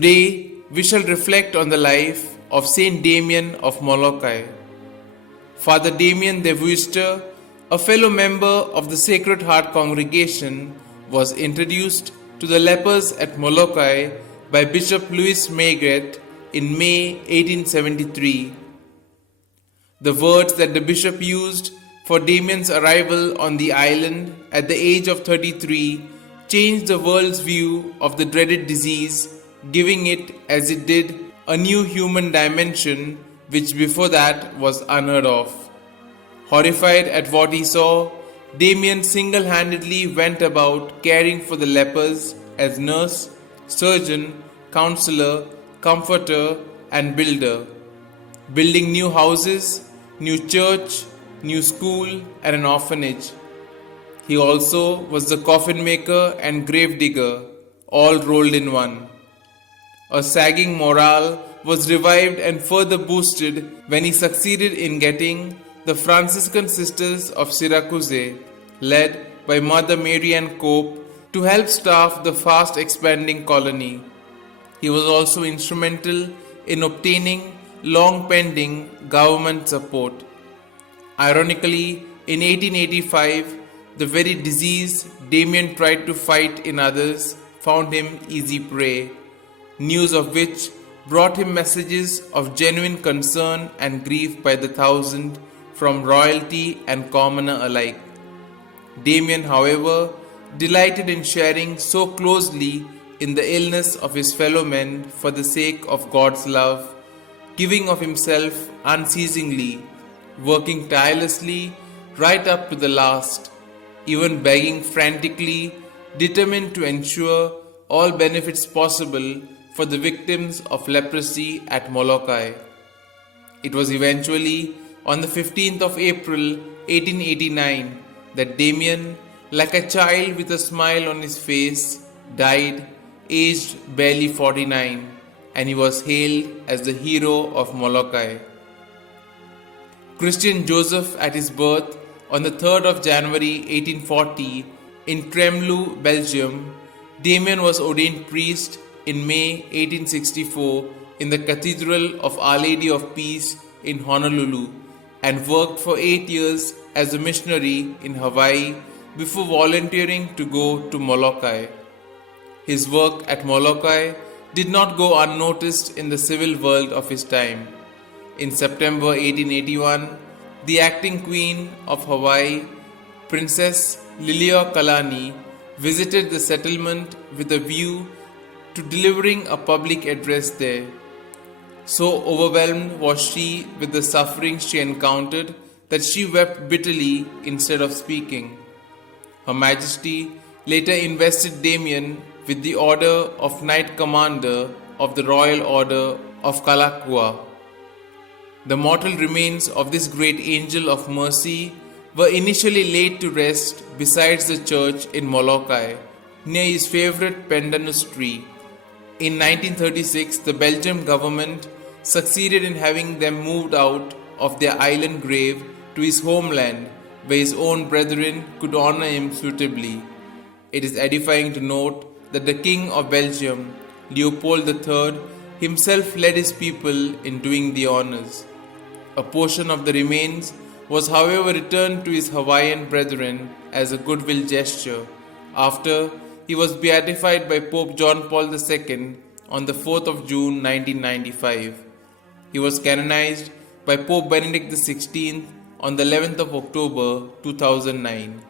Today, we shall reflect on the life of St Damien of Molokai. Father Damien de Veuster, a fellow member of the Sacred Heart congregation, was introduced to the lepers at Molokai by Bishop Louis Maigret in May 1873. The words that the bishop used for Damien's arrival on the island at the age of 33 changed the world's view of the dreaded disease, giving it, as it did, a new human dimension which before that was unheard of. Horrified at what he saw, Damien single-handedly went about caring for the lepers as nurse, surgeon, counselor, comforter, and builder, building new houses, new church, new school, and an orphanage. He also was the coffin maker and grave digger, all rolled in one. A sagging morale was revived and further boosted when he succeeded in getting the Franciscan Sisters of Syracuse, led by Mother Mary Ann Cope, to help staff the fast expanding colony. He was also instrumental in obtaining long pending government support. Ironically, in 1885, the very disease Damien tried to fight in others found him easy prey, news of which brought him messages of genuine concern and grief by the thousand from royalty and commoner alike. Damien, however, delighted in sharing so closely in the illness of his fellow men for the sake of God's love, giving of himself unceasingly, working tirelessly right up to the last, even begging frantically, determined to ensure all benefits possible for the victims of leprosy at Molokai. It was eventually on the 15th of April 1889 that Damien, like a child with a smile on his face, died, aged barely 49, and he was hailed as the hero of Molokai. Christian Joseph at his birth on the 3rd of January 1840 in Tremlou, Belgium, Damien was ordained priest in May 1864 in the Cathedral of Our Lady of Peace in Honolulu, and worked for 8 years as a missionary in Hawaii before volunteering to go to Molokai. His work at Molokai did not go unnoticed in the civil world of his time. In September 1881, the acting queen of Hawaii, Princess Liliuokalani, visited the settlement with a view to delivering a public address there. So overwhelmed was she with the suffering she encountered that she wept bitterly instead of speaking. Her Majesty later invested Damien with the order of Knight Commander of the Royal Order of Kalakaua. The mortal remains of this great angel of mercy were initially laid to rest beside the church in Molokai, near his favorite pandanus tree. In 1936, the Belgian government succeeded in having them moved out of their island grave to his homeland, where his own brethren could honor him suitably. It is edifying to note that the King of Belgium, Leopold III, himself led his people in doing the honors. A portion of the remains was however returned to his Hawaiian brethren as a goodwill gesture after he was beatified by Pope John Paul II on the 4th of June 1995. He was canonized by Pope Benedict XVI on the 11th of October 2009.